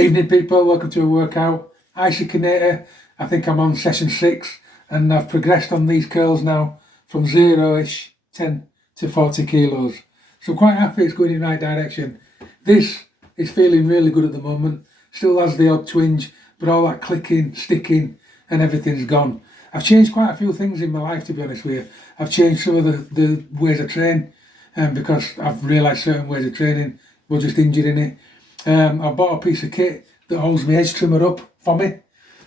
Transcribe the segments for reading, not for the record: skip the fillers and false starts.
Evening people, welcome to a workout. Isokinator, I think I'm on session 6 and I've progressed on these curls now from 0-ish, 10 to 40 kilos. So I'm quite happy it's going in the right direction. This is feeling really good at the moment. Still has the odd twinge, but all that clicking, sticking and everything's gone. I've changed quite a few things in my life, to be honest with you. I've changed some of the ways I train because I've realised certain ways of training were just injuring it. I've bought a piece of kit that holds my edge trimmer up for me,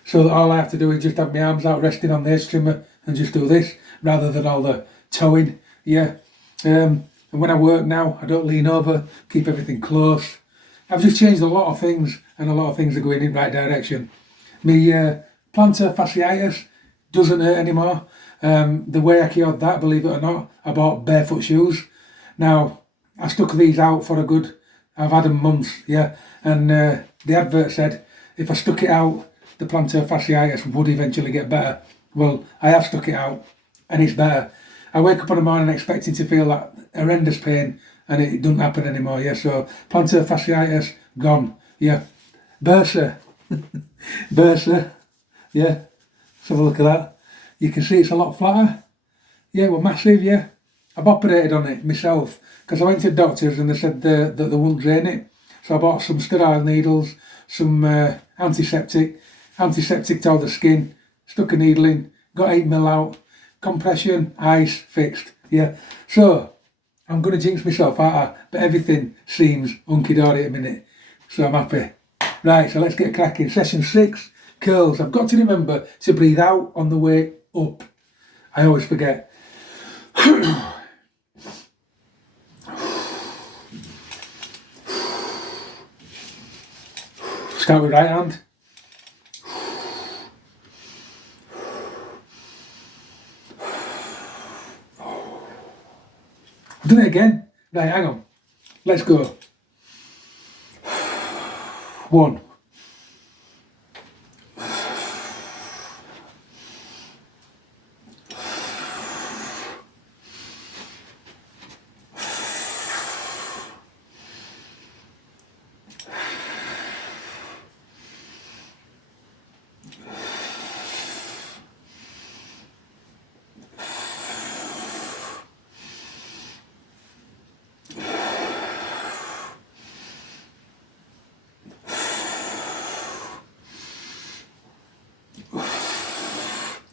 so that all I have to do is just have my arms out resting on the edge trimmer and just do this rather than all the towing. And when I work now, I don't lean over, keep everything close. I've just changed a lot of things and a lot of things are going in the right direction. My plantar fasciitis doesn't hurt anymore. The way I cured that, believe it or not, I bought barefoot shoes. Now, I stuck these out for a good, I've had them months, and the advert said if I stuck it out, the plantar fasciitis would eventually get better. Well, I have stuck it out and it's better. I wake up in the morning expecting to feel that horrendous pain and it doesn't happen anymore, so plantar fasciitis, gone, Bursa, Bursa, let's have a look at that. You can see it's a lot flatter, well, massive, I've operated on it myself because I went to doctors and they said that they wouldn't drain it. So I bought some sterile needles, some antiseptic to all the skin, stuck a needle in, got 8 mil out, compression, ice, fixed, So I'm going to jinx myself, but everything seems hunky-dory at the minute, so I'm happy. Right, so let's get cracking. Session 6, curls. I've got to remember to breathe out on the way up. I always forget. Start with right hand. I've done it again. Right, hang on. Let's go. 1.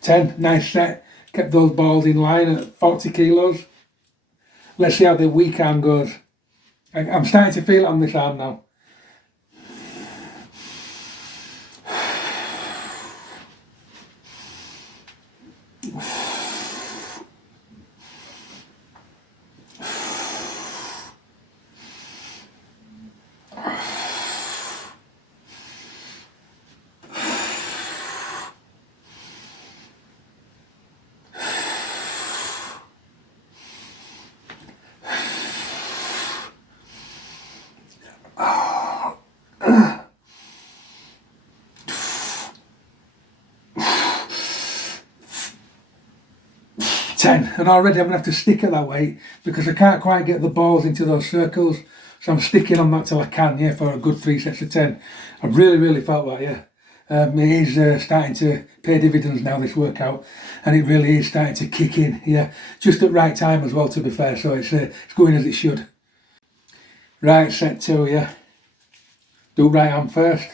10, nice set. Kept those balls in line at 40 kilos. Let's see how the weak arm goes. I'm starting to feel it on this arm now. And already I'm going to have to stick at that weight because I can't quite get the balls into those circles, so I'm sticking on that till I can, for a good 3 sets of 10. I've really felt that, it is starting to pay dividends now, this workout, and it really is starting to kick in, just at right time as well, to be fair, so it's going as it should. Right, set 2, do right arm first.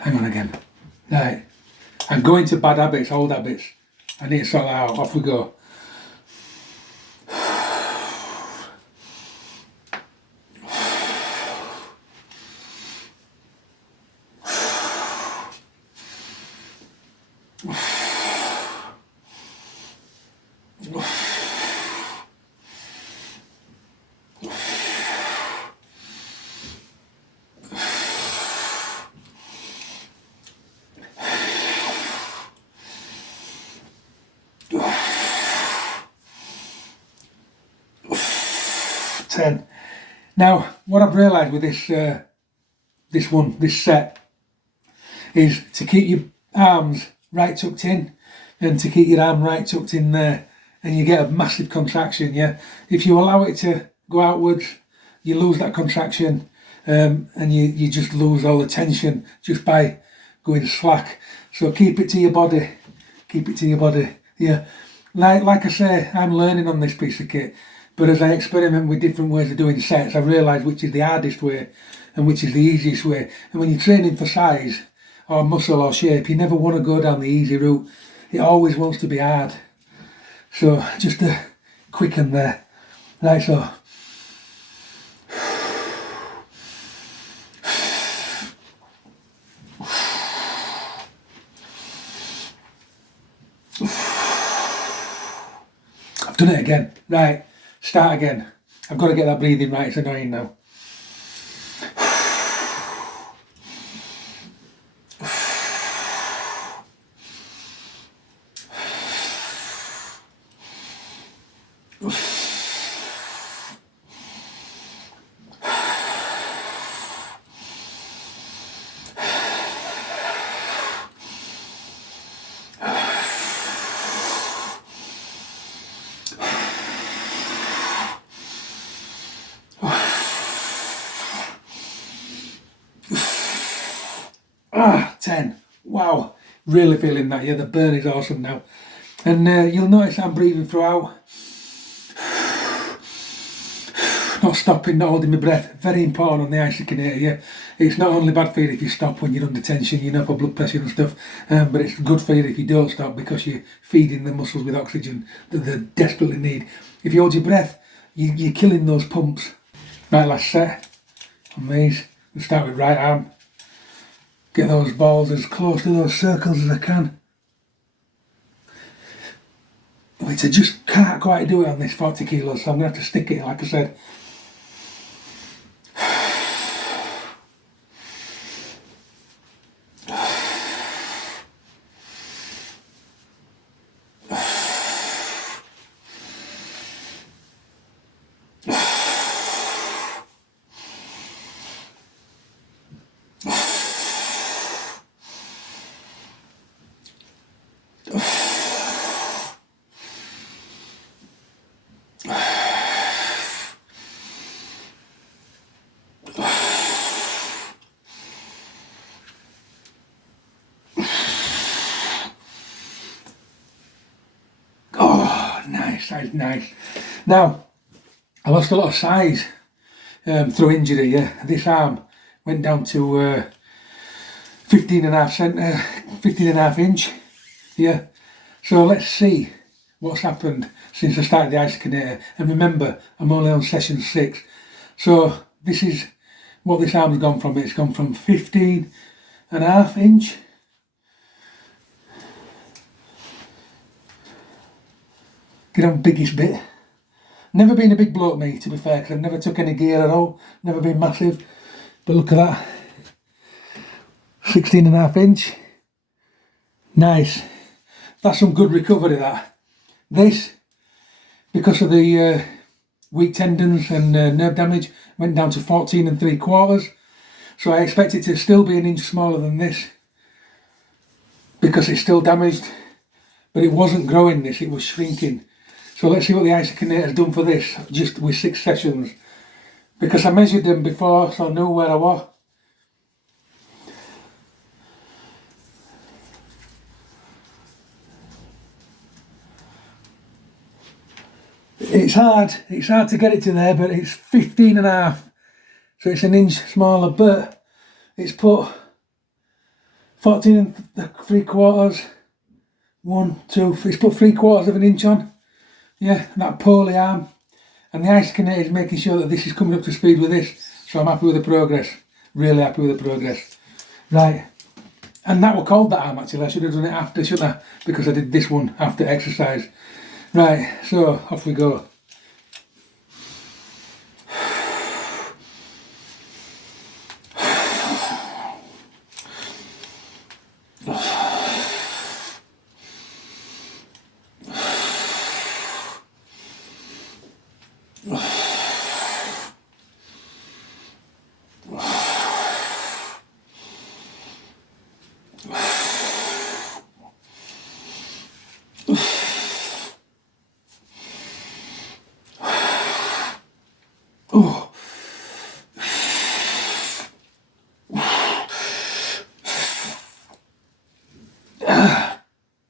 Hang on again. Right. I'm going to bad habits, old habits. I need to sort that out. Off we go. Now, what I've realised with this set is to keep your arms right tucked in and to keep your arm right tucked in there, and you get a massive contraction. Yeah, if you allow it to go outwards, you lose that contraction, and you just lose all the tension just by going slack. So keep it to your body, keep it to your body. Yeah, like I say, I'm learning on this piece of kit, but as I experiment with different ways of doing sets, I realise which is the hardest way and which is the easiest way. And when you're training for size or muscle or shape, you never want to go down the easy route. It always wants to be hard. So just to quicken there, like so. I've done it again. Right, start again. I've got to get that breathing right, it's annoying now. Ah, 10. Wow, really feeling that. Yeah, the burn is awesome now. And you'll notice I'm breathing throughout. Not stopping, not holding my breath. Very important on the isokinator, yeah. It's not only bad for you if you stop when you're under tension, you know, for blood pressure and stuff, but it's good for you if you don't stop because you're feeding the muscles with oxygen that they desperately need. If you hold your breath, you're killing those pumps. Right, last set on these. We'll start with right arm. Get those balls as close to those circles as I can. Which I just can't quite do it on this 40 kilos, so I'm going to have to stick it, like I said. Nice. Now, I lost a lot of size through injury, yeah. This arm went down to 15 and a half inch, yeah. So let's see what's happened since I started the isokinator. And remember, I'm only on session 6. So this is what this arm's gone from. It's gone from 15 and a half inch get on biggest bit. Never been a big bloke me, to be fair, because I've never took any gear at all, never been massive, but look at that, 16 and a half inch, nice, that's some good recovery that. This, because of the weak tendons and nerve damage, went down to 14 and 3/4, so I expect it to still be an inch smaller than this, because it's still damaged, but it wasn't growing this, it was shrinking. So let's see what the isokinator has done for this, just with 6 sessions. Because I measured them before, so I knew where I was. It's hard to get it to there, but it's 15 and a half. So it's an inch smaller, but it's put 14 and 3/4, 1, 2, it's put 3/4 of an inch on. Yeah, that poly arm, and the isokinator is making sure that this is coming up to speed with this, so I'm happy with the progress, really happy with the progress. Right, and that was called that arm actually, I should have done it after, shouldn't I, because I did this one after exercise. Right, so off we go. Oh.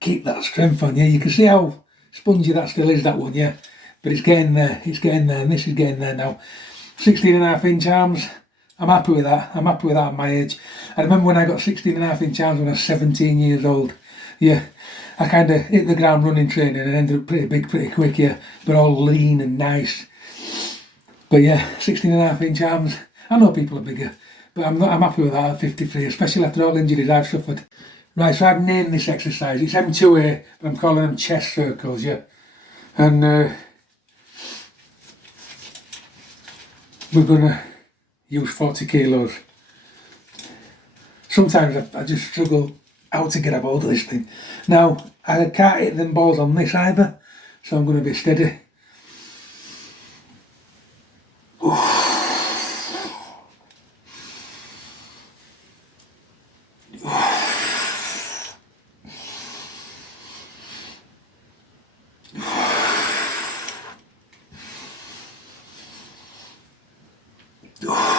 Keep that strength on you. You can see how spongy that still is, that one, yeah. But it's getting there, and this is getting there now. 16.5-inch arms, I'm happy with that. I'm happy with that at my age. I remember when I got 16.5-inch arms when I was 17 years old. Yeah, I kind of hit the ground running training and ended up pretty big, pretty quick, yeah. But all lean and nice. But yeah, 16.5-inch arms. I know people are bigger, but I'm happy with that at 53, especially after all the injuries I've suffered. Right, so I've named this exercise. It's M2A, but I'm calling them chest circles, yeah. And we're gonna use 40 kilos. Sometimes I just struggle how to get a hold of this thing. Now, I can't hit them balls on this either, so I'm gonna be steady.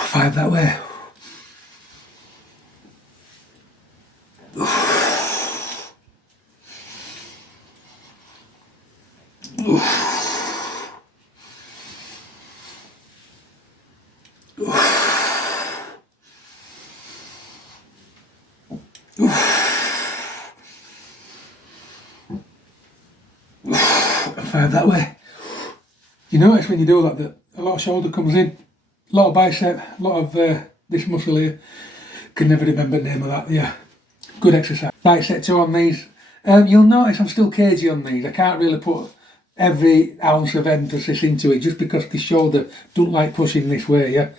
5 that way. And 5 that way. You notice when you do that a lot of shoulder comes in, a lot of bicep, a lot of this muscle here. Can never remember the name of that. Yeah, good exercise. Right, set 2 on these. You'll notice I'm still cagey on these. I can't really put every ounce of emphasis into it just because the shoulder don't like pushing this way. Yeah,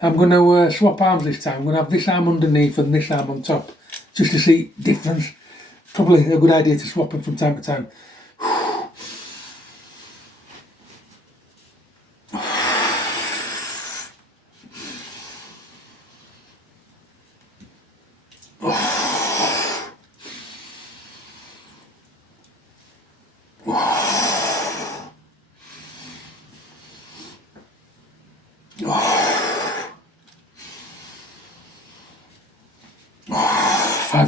I'm going to swap arms this time. I'm going to have this arm underneath and this arm on top, just to see difference. Probably a good idea to swap them from time to time.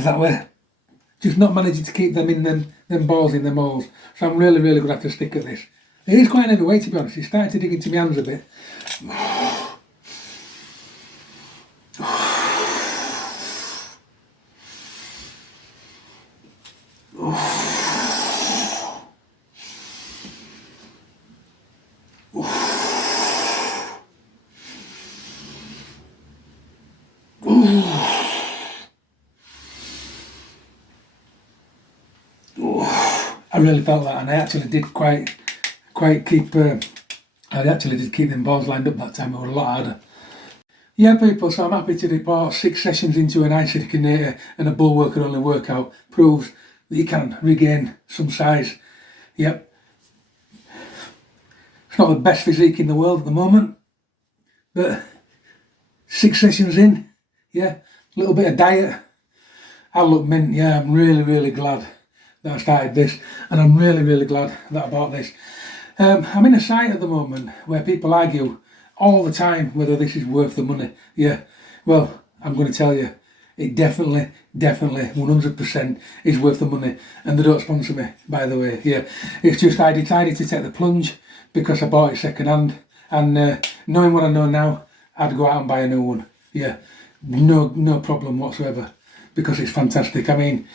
That way, just not managing to keep them in them balls in them holes. So I'm really going to have to stick at this. It is quite a heavy weight, to be honest. It's starting to dig into my hands a bit. I really felt that, and I actually did quite keep. I actually did keep them balls lined up that time. It was a lot harder. Yeah, people. So I'm happy to report 6 sessions into an isokinator and a Bullworker only workout proves that you can regain some size. Yep. It's not the best physique in the world at the moment, but 6 sessions in, yeah, a little bit of diet. I look mint. Yeah, I'm really glad that I started this, and I'm really glad that I bought this. I'm in a site at the moment where people argue all the time whether this is worth the money. Yeah, well, I'm going to tell you, it definitely 100% is worth the money, and they don't sponsor me, by the way. Yeah, it's just I decided to take the plunge because I bought it second hand, and knowing what I know now, I'd go out and buy a new one. Yeah, no problem whatsoever, because it's fantastic. I mean,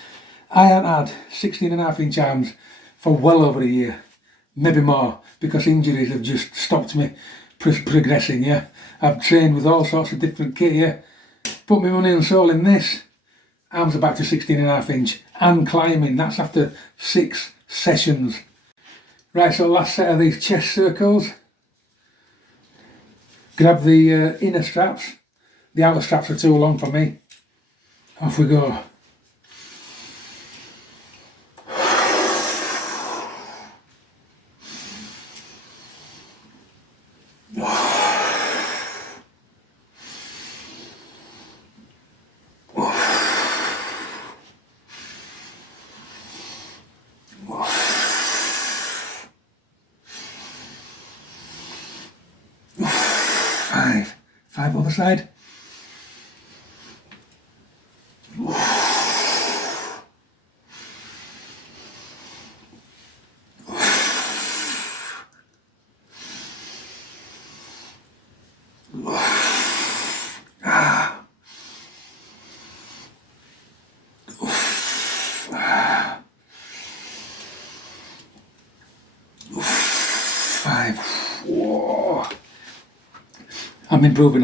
I haven't had 16.5-inch arms for well over a year, maybe more, because injuries have just stopped me progressing, yeah. I've trained with all sorts of different kit, yeah. Put my money and soul in this, arms are back to 16.5-inch, and climbing. That's after 6 sessions. Right, so last set of these chest circles. Grab the inner straps. The outer straps are too long for me. Off we go. 5. 5 other side. Whoa. I'm improving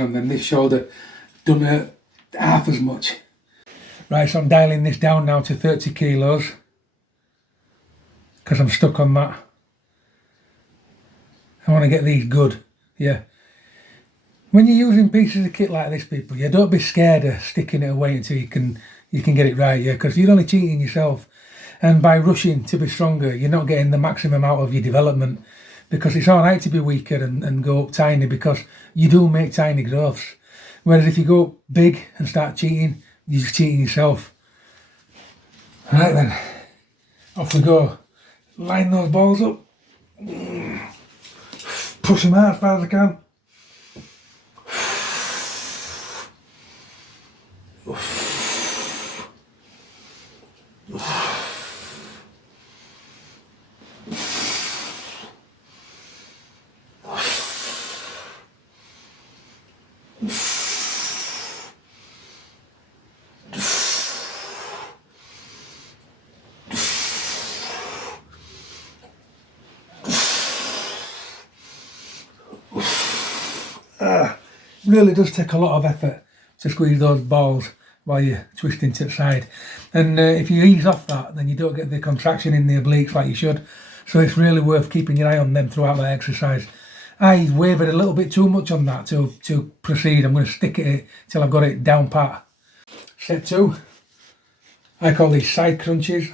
on them. This shoulder don't hurt half as much. Right, so I'm dialing this down now to 30 kilos because I'm stuck on that. I want to get these good. Yeah. When you're using pieces of kit like this, people, yeah, don't be scared of sticking it away until you can get it right, yeah, because you're only cheating yourself. And by rushing to be stronger, you're not getting the maximum out of your development, because it's all right to be weaker and go up tiny, because you do make tiny growths. Whereas if you go big and start cheating, you're just cheating yourself. Right then, off we go. Line those balls up. Push them out as far as I can. Really does take a lot of effort to squeeze those balls while you're twisting to the side, and if you ease off that, then you don't get the contraction in the obliques like you should. So it's really worth keeping your eye on them throughout that exercise. I wavered a little bit too much on that to proceed. I'm going to stick it till I've got it down pat. Set 2. I call these side crunches.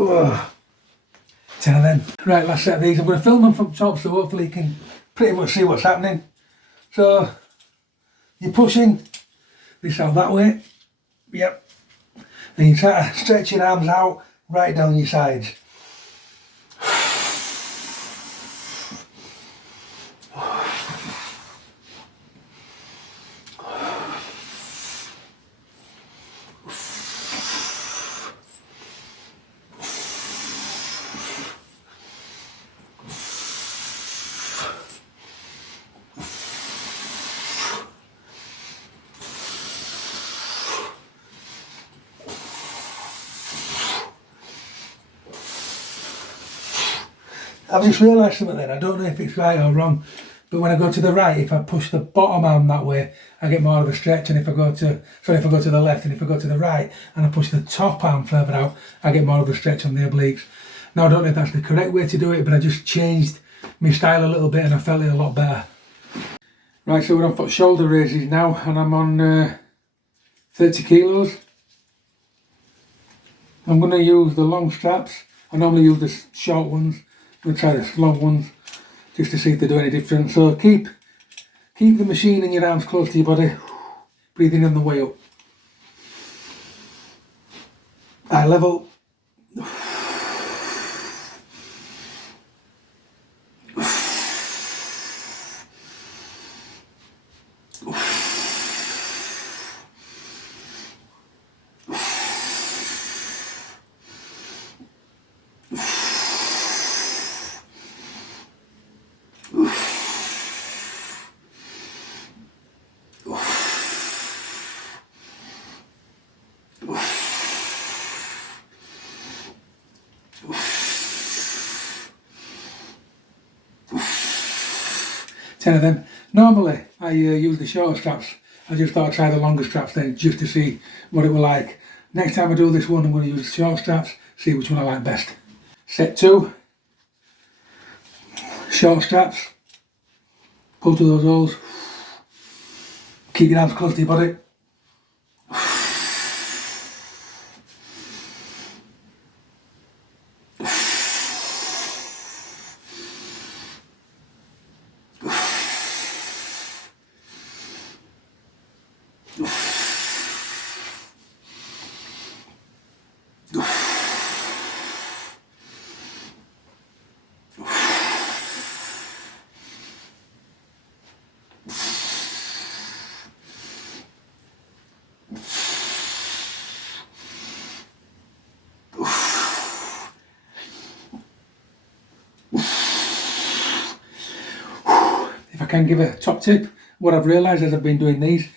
Oh. 10 of them. Right, last set of these. I'm going to film them from top so hopefully you can pretty much see what's happening. So you're pushing this out that way. Yep. And you try to stretch your arms out right down your sides. I've just realised something then. I don't know if it's right or wrong, but when I go to the right, if I push the bottom arm that way, I get more of a stretch, and if I go to the left, and if I go to the right and I push the top arm further out, I get more of a stretch on the obliques. Now I don't know if that's the correct way to do it, but I just changed my style a little bit and I felt it a lot better. Right, so we're on for shoulder raises now, and I'm on 30 kilos. I'm going to use the long straps. I normally use the short ones. I'm going to try the long ones just to see if they do any different. So keep the machine and your arms close to your body, breathing on the way up. Eye level. Ten of them. Normally I use the shorter straps. I just thought I'd try the longer straps then just to see what it was like. Next time I do this one, I'm going to use the short straps, see which one I like best. Set 2, short straps, pull to those holes, keep your hands close to your body. If I can give a top tip, what I've realised as I've been doing these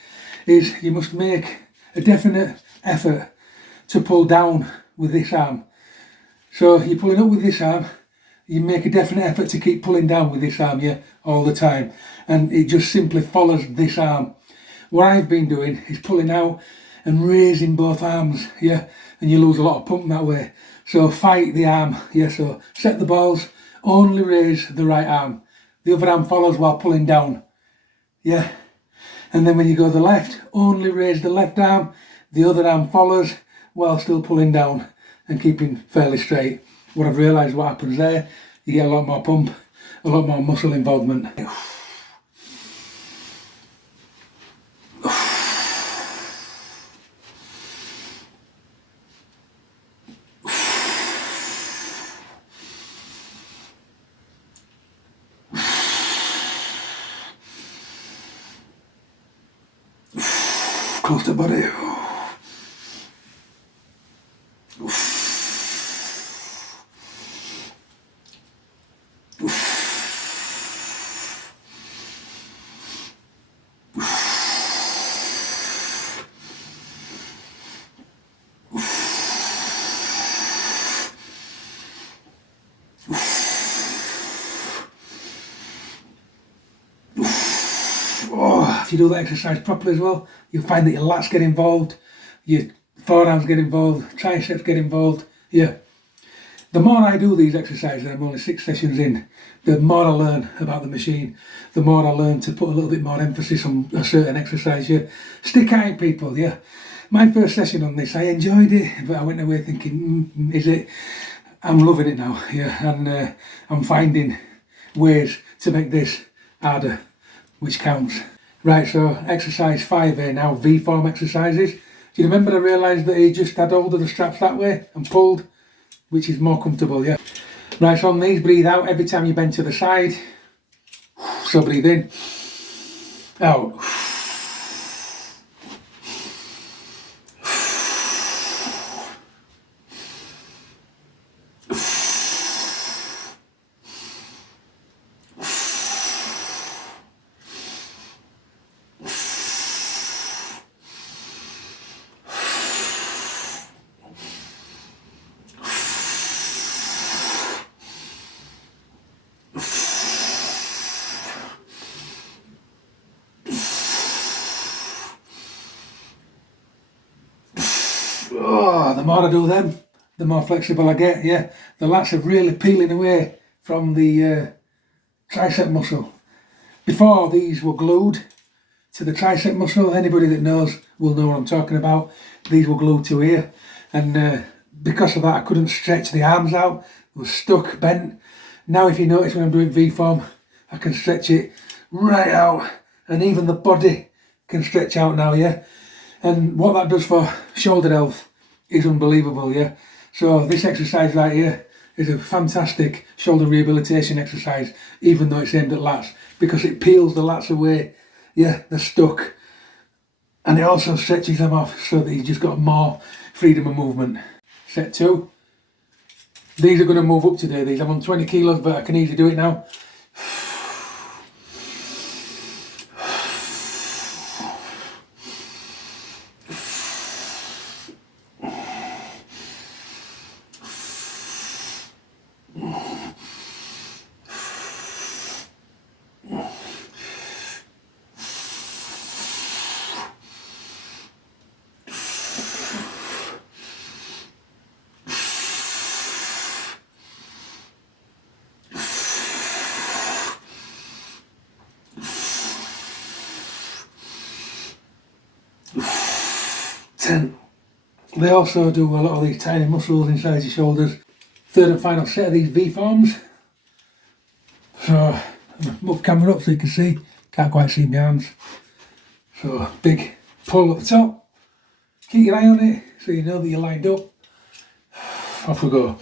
is you must make a definite effort to pull down with this arm. So you're pulling up with this arm, you make a definite effort to keep pulling down with this arm, yeah, all the time. And it just simply follows this arm. What I've been doing is pulling out and raising both arms, yeah, and you lose a lot of pump that way. So fight the arm, yeah, so set the balls, only raise the right arm. The other arm follows while pulling down, yeah. And then when you go to the left, only raise the left arm, the other arm follows while still pulling down and keeping fairly straight. What I've realised what happens there, you get a lot more pump, a lot more muscle involvement. Close the body. Oh, if you do that exercise properly as well, you'll find that your lats get involved, your forearms get involved, triceps get involved, yeah. The more I do these exercises, I'm only 6 sessions in, the more I learn about the machine, the more I learn to put a little bit more emphasis on a certain exercise, yeah. Stick at it, people, yeah. My first session on this, I enjoyed it, but I went away thinking, is it? I'm loving it now, yeah, and I'm finding ways to make this harder, which counts. Right, so exercise 5A now, V-form exercises. Do you remember I realised that he just had hold of the straps that way and pulled, which is more comfortable, yeah. Right, so on these, breathe out every time you bend to the side. So breathe in, out. Oh, the more I do them, the more flexible I get, yeah. The lats are really peeling away from the tricep muscle. Before, these were glued to the tricep muscle. Anybody that knows will know what I'm talking about. These were glued to here, and because of that I couldn't stretch the arms out. They were stuck, bent. Now if you notice when I'm doing V-form, I can stretch it right out, and even the body can stretch out now, yeah. And what that does for shoulder health is unbelievable, yeah. So this exercise right here is a fantastic shoulder rehabilitation exercise, even though it's aimed at lats, because it peels the lats away, yeah, they're stuck. And it also stretches them off so that you've just got more freedom of movement. Set 2. These are going to move up today, these. I'm on 20 kilos, but I can easily do it now. 10. They also do a lot of these tiny muscles inside your shoulders. Third and final set of these V-forms. So, I'm going to move camera up so you can see. Can't quite see my arms. So, big pull at the top. Keep your eye on it so you know that you're lined up. Off we go.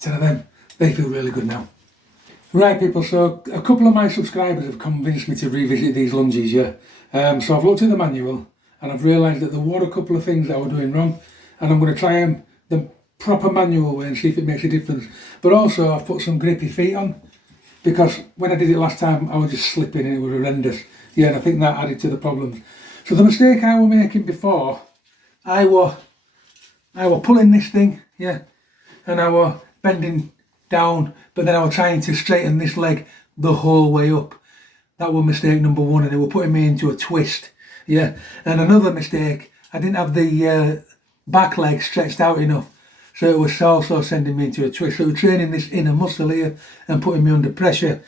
Ten of them. They feel really good now. Right people, so a couple of my subscribers have convinced me to revisit these lunges, yeah. So I've looked at the manual and I've realised that there were a couple of things that I was doing wrong, and I'm going to try them the proper manual way and see if it makes a difference. But also I've put some grippy feet on, because when I did it last time I was just slipping and it was horrendous. Yeah, and I think that added to the problems. So the mistake I was making before, I was pulling this thing, yeah, and I was bending down, but then I was trying to straighten this leg the whole way up. That was mistake number one, and it was putting me into a twist, yeah. And another mistake, I didn't have the back leg stretched out enough, so it was also sending me into a twist. So it was training this inner muscle here and putting me under pressure.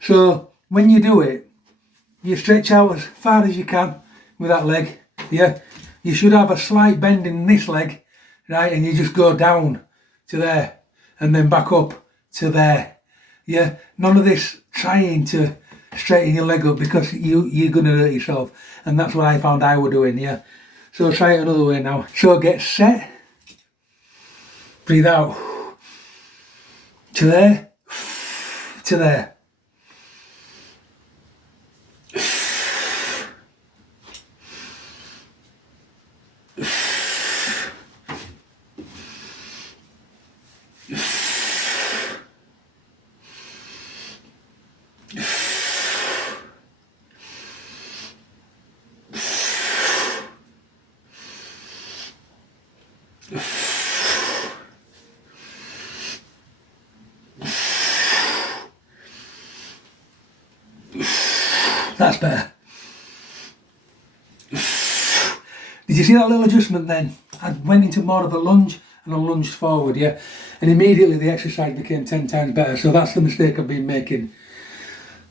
So when you do it, you stretch out as far as you can with that leg, yeah. You should have a slight bend in this leg, right, and you just go down to there and then back up to there, yeah. None of this trying to straighten your leg up, because you're going to hurt yourself, and that's what I found I was doing, yeah. So try it another way now. So get set, breathe out, to there, to there. That's better. Did you see that little adjustment then? I went into more of a lunge and I lunged forward, yeah? And immediately the exercise became 10 times better. So that's the mistake I've been making.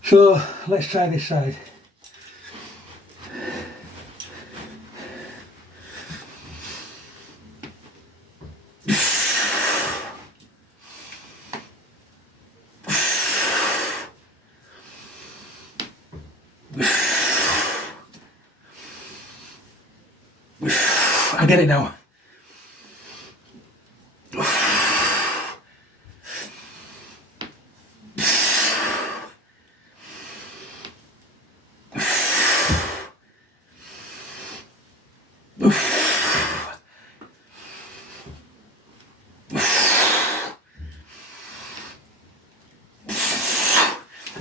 So let's try this side. I get it now.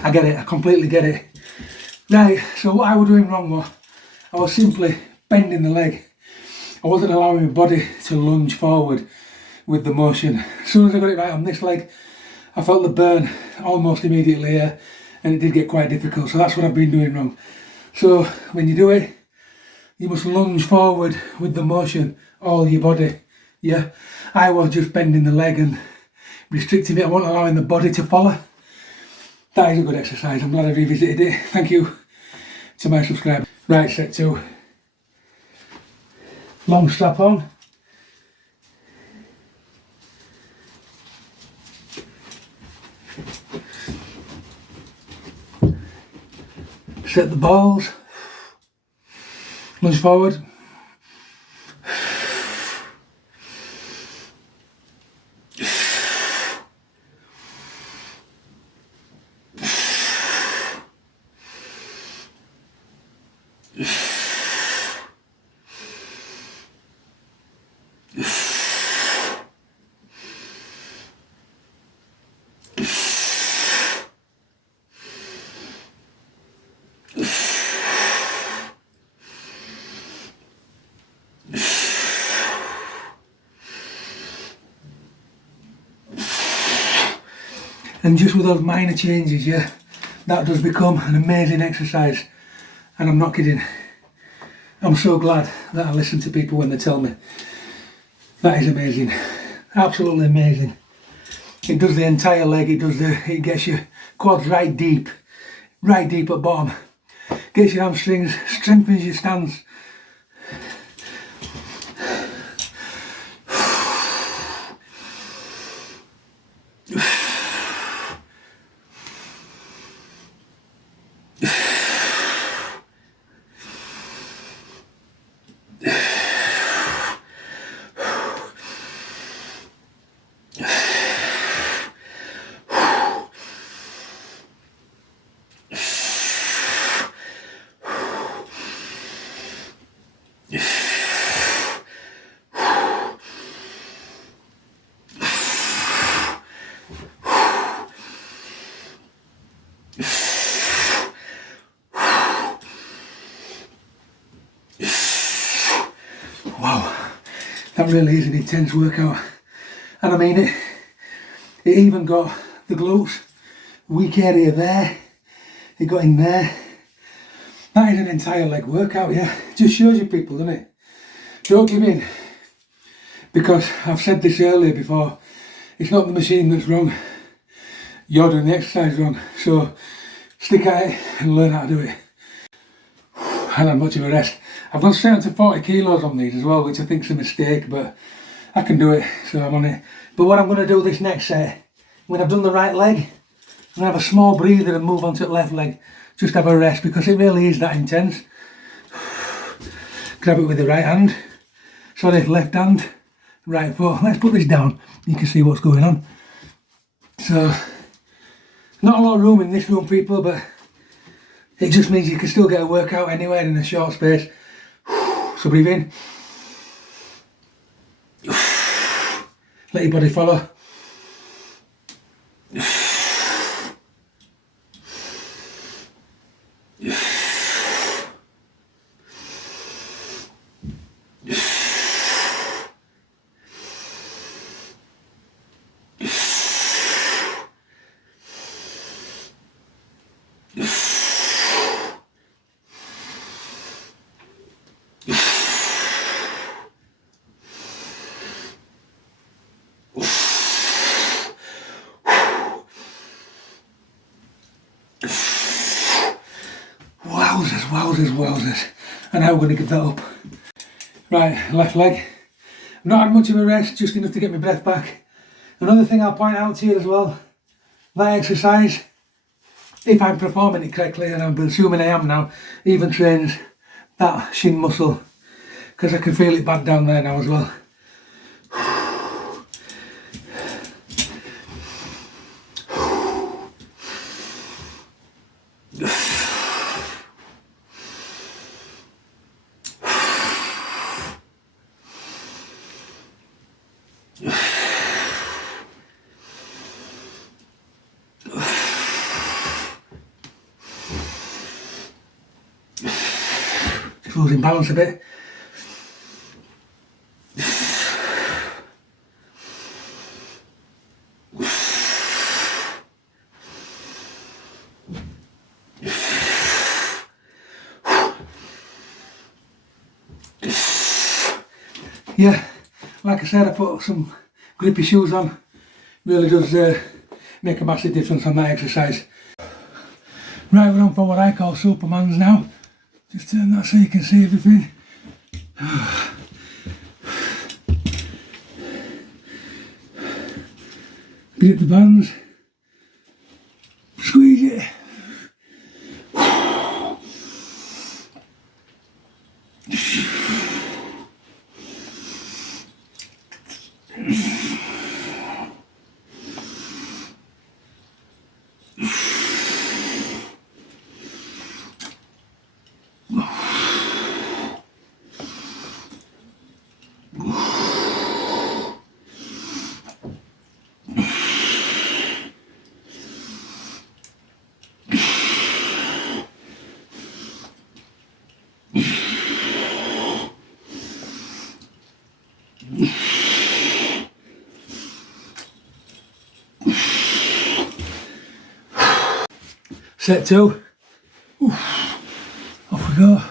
I get it, I completely get it. Right, so what I was doing wrong was, I was simply bending the leg. I wasn't allowing my body to lunge forward with the motion. As soon as I got it right on this leg, I felt the burn almost immediately here, and it did get quite difficult. So that's what I've been doing wrong. So when you do it, you must lunge forward with the motion, all your body. Yeah, I was just bending the leg and restricting it. I wasn't allowing the body to follow. That is a good exercise. I'm glad I revisited it. Thank you to my subscribers. Right, set 2. Long strap on. Set the balls. Lunge forward. And just with those minor changes, yeah, that does become an amazing exercise. And I'm not kidding. I'm so glad that I listen to people when they tell me. That is amazing. Absolutely amazing. It does the entire leg, it gets your quads right deep at bottom. Gets your hamstrings, strengthens your stance. Wow, that really is an intense workout. And I mean it even got the glutes, weak area there, it got in there. That is an entire leg workout, yeah. Just shows you people, doesn't it? Don't give in, because I've said this earlier before, it's not the machine that's wrong, you're doing the exercise wrong. So stick at it and learn how to do it. I haven't had much of a rest. I've gone straight on to 40 kilos on these as well, which I think is a mistake, but I can do it, so I'm on it. But what I'm going to do this next set, when I've done the right leg, I'm going to have a small breather and move on to the left leg. Just have a rest, because it really is that intense. Grab it with the right hand. Sorry, left hand, right foot. Let's put this down, you can see what's going on. So, not a lot of room in this room, people, but it just means you can still get a workout anywhere in a short space. So breathe in. Let your body follow. Wowzers. And now we're going to give that up. Right, left leg. I've not had much of a rest, just enough to get my breath back. Another thing I'll point out here as well, that exercise, if I'm performing it correctly, and I'm assuming I am now, even trains that shin muscle, because I can feel it back down there now as well. Losing balance a bit. Yeah, like I said, I put some grippy shoes on. Really does make a massive difference on that exercise. Right, we're on for what I call Supermans now. Just turn that so you can see everything. Grip the bands. Squeeze it. Set 2. Oof. Off we go.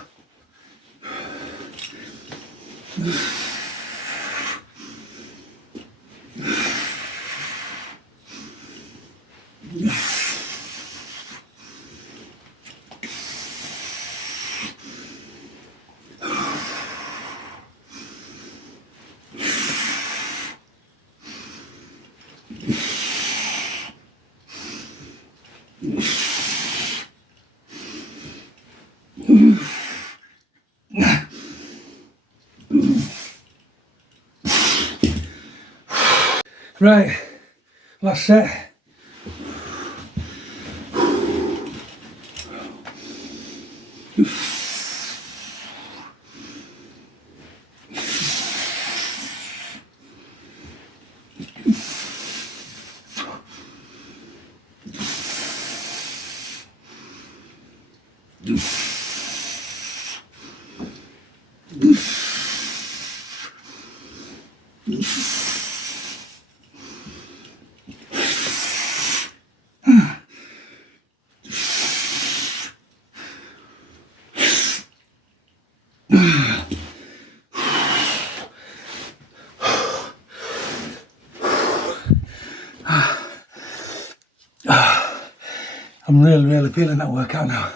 Right, last set. I'm really feeling that workout now.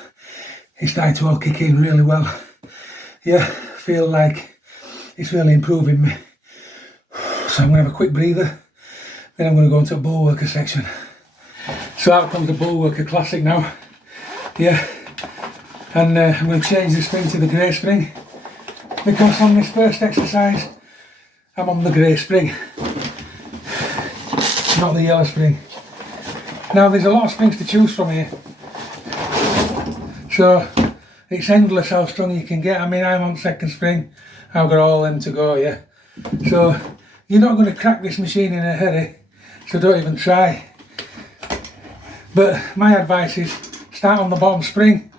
It's starting to all kick in really well. Yeah, feel like it's really improving me. So I'm going to have a quick breather, then I'm going to go into a Bullworker section. So out comes the Bullworker Classic now. Yeah, and I'm going to change the spring to the grey spring, because on this first exercise I'm on the grey spring, not the yellow spring. Now there's a lot of springs to choose from here, so it's endless how strong you can get. I mean, I'm on second spring, I've got all them to go, yeah. So you're not going to crack this machine in a hurry, so don't even try. But my advice is start on the bottom spring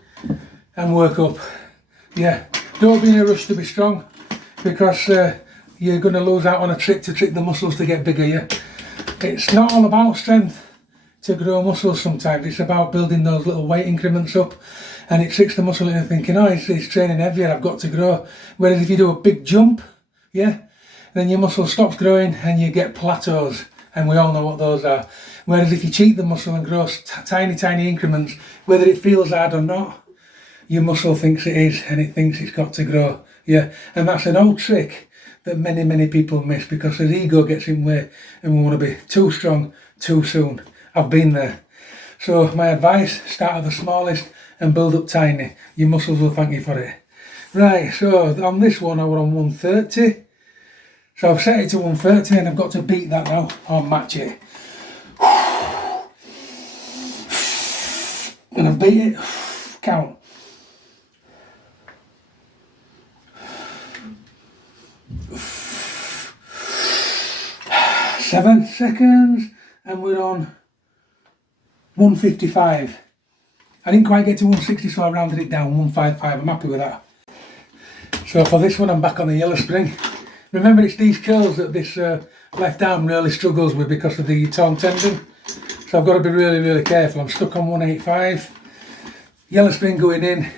and work up. Yeah, don't be in a rush to be strong, because you're going to lose out on a trick to trick the muscles to get bigger. Yeah, it's not all about strength to grow muscles. Sometimes it's about building those little weight increments up, and it tricks the muscle into thinking, oh, it's training heavier, I've got to grow. Whereas if you do a big jump, yeah, then your muscle stops growing and you get plateaus, and we all know what those are. Whereas if you cheat the muscle and grow tiny increments, whether it feels hard or not, your muscle thinks it is, and it thinks it's got to grow. Yeah, and that's an old trick that many people miss, because their ego gets in the way and we want to be too strong too soon. I've been there. So my advice, start at the smallest and build up tiny. Your muscles will thank you for it. Right, so on this one I was on 130. So I've set it to 130 and I've got to beat that now, or match it. And I've beat it. Count. 7 seconds, and we're on 155. I didn't quite get to 160, so I rounded it down, 155. I'm happy with that. So for this one, I'm back on the yellow spring. Remember, it's these curls that this left arm really struggles with because of the torn tendon. So I've got to be really careful. I'm stuck on 185. Yellow spring going in.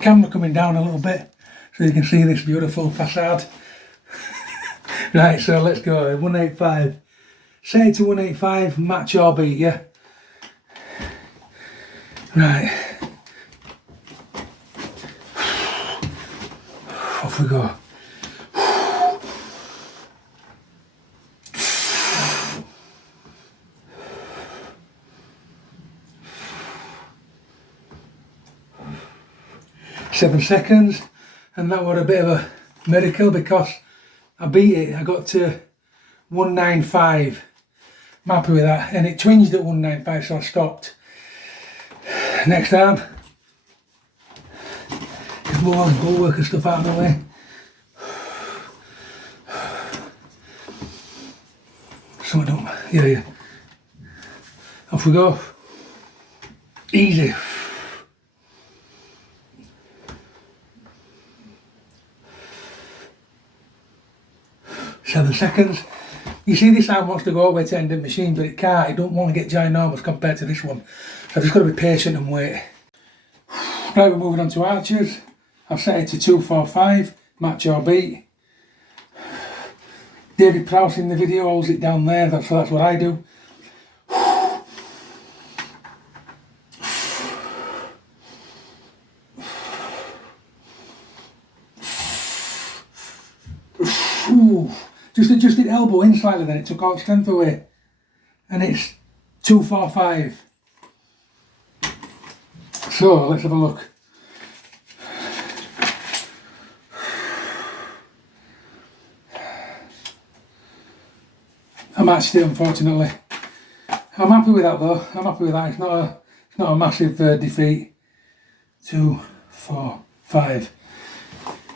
Camera coming down a little bit so you can see this beautiful facade. Right, so let's go. 185. Set it to 185, match or beat, yeah? Right. Off we go. Seven seconds, and that was a bit of a miracle because I beat it. I got to 195. I'm happy with that, and it twinged at 195, so I stopped. Next arm. There's more Bullworker stuff out of the way. So I don't, yeah. Off we go. Easy. Seven seconds. You see, this arm wants to go over to end the machine, but it can't. It don't want to get ginormous compared to this one. I've just got to be patient and wait. Right, we're moving on to archers. I've set it to 245, match or beat. David Prowse in the video holds it down there, so that's what I do. Just adjusted elbow in slightly, then it took all strength away. And it's 245. So let's have a look. I matched it, unfortunately. I'm happy with that though. I'm happy with that. It's not a massive defeat. 2, 4, 5.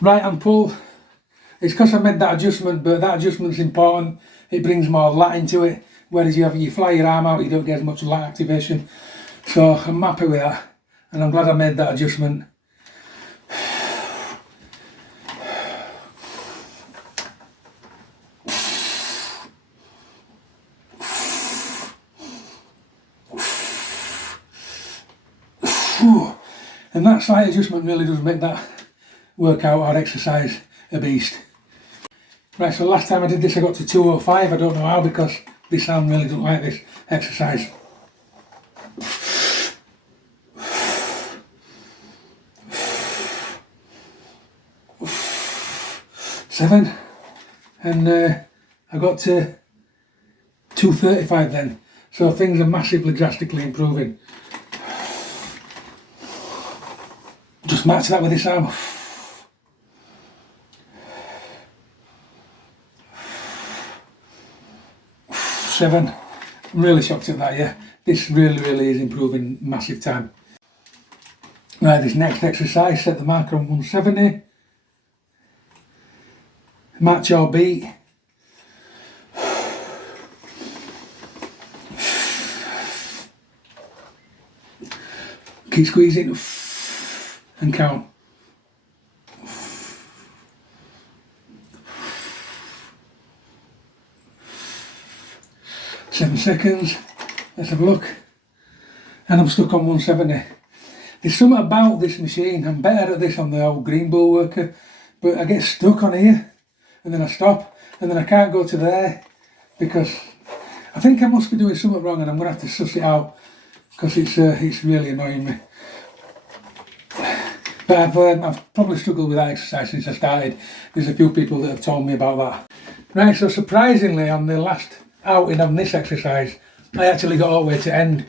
Right hand pull. It's because I made that adjustment, but that adjustment's important. It brings more lat into it. Whereas you fly your arm out, you don't get as much lat activation. So I'm happy with that, and I'm glad I made that adjustment. And that slight adjustment really does make that workout or exercise a beast. Right, so last time I did this I got to 205. I don't know how, because this arm really doesn't like this exercise. 7, and I got to 235 then. So things are massively, drastically improving. Just match that with this arm. 7. I'm really shocked at that, yeah. This really is improving massive time. Right, this next exercise, set the marker on 170. Match or beat. Keep squeezing and count. 7 seconds. Let's have a look. And I'm stuck on 170. There's something about this machine. I'm better at this on the old green Bullworker, but I get stuck on here and then I stop and then I can't go to there because I think I must be doing something wrong, and I'm going to have to suss it out because it's really annoying me. But I've probably struggled with that exercise since I started. There's a few people that have told me about that. Right, so surprisingly on the last outing on this exercise, I actually got all the way to end,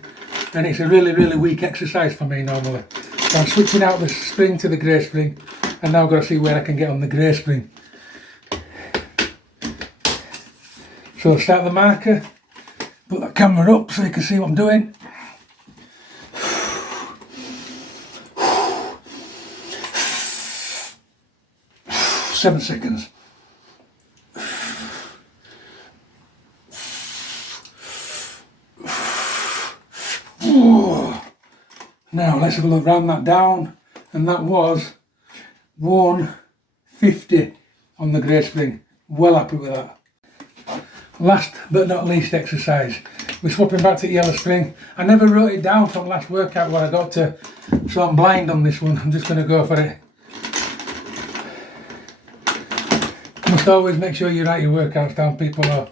and it's a really weak exercise for me normally. So I'm switching out the spring to the grey spring, and now I've got to see where I can get on the grey spring. So start the marker, put the camera up so you can see what I'm doing. Seven seconds. Now let's have a look, round that down, and that was 150 on the grey spring. Well happy with that. Last but not least exercise, we're swapping back to yellow spring. I never wrote it down from last workout what I got to, so I'm blind on this one. I'm just going to go for it. You must always make sure you write your workouts down, people, or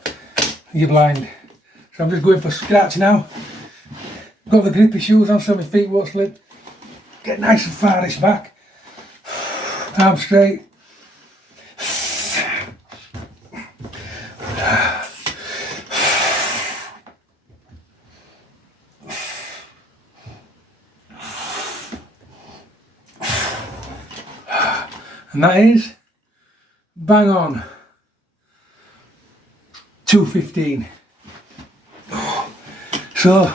you're blind. So I'm just going for scratch now. Got the grippy shoes on so my feet won't slip. Get nice and farish back. Arm straight. And that is bang on 215. So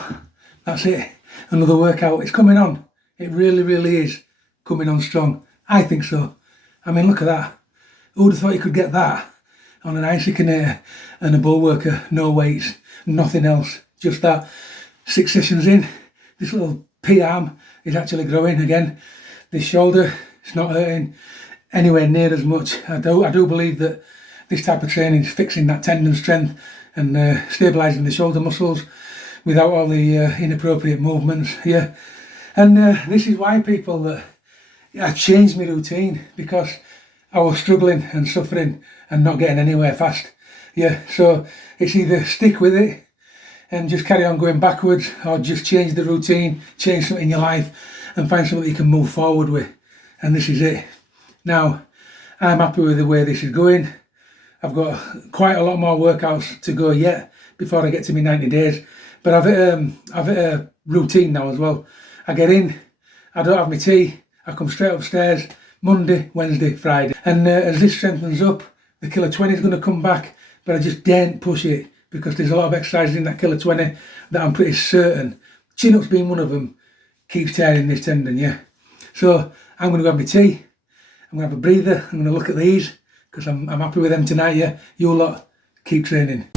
that's it, another workout. It's coming on. It really is coming on strong. I think so. I mean, look at that. Who would have thought you could get that on an isokinator and a Bullworker? No weights, nothing else, just that. 6 sessions in, this little P-arm is actually growing again. This shoulder, it's not hurting anywhere near as much. I do believe that this type of training is fixing that tendon strength and stabilising the shoulder muscles. without all the inappropriate movements, yeah. And this is why people that I changed my routine, because I was struggling and suffering and not getting anywhere fast, yeah. So it's either stick with it and just carry on going backwards, or just change the routine, change something in your life and find something you can move forward with. And this is it. Now, I'm happy with the way this is going. I've got quite a lot more workouts to go yet before I get to my 90 days. But I've hit a routine now as well. I get in, I don't have my tea, I come straight upstairs Monday, Wednesday, Friday. And as this strengthens up, the kilo 20 is going to come back, but I just daren't push it because there's a lot of exercises in that kilo 20 that I'm pretty certain, chin-ups being one of them, keeps tearing this tendon, yeah. So I'm going to go have my tea, I'm going to have a breather, I'm going to look at these because I'm happy with them tonight, yeah. You lot, keep training.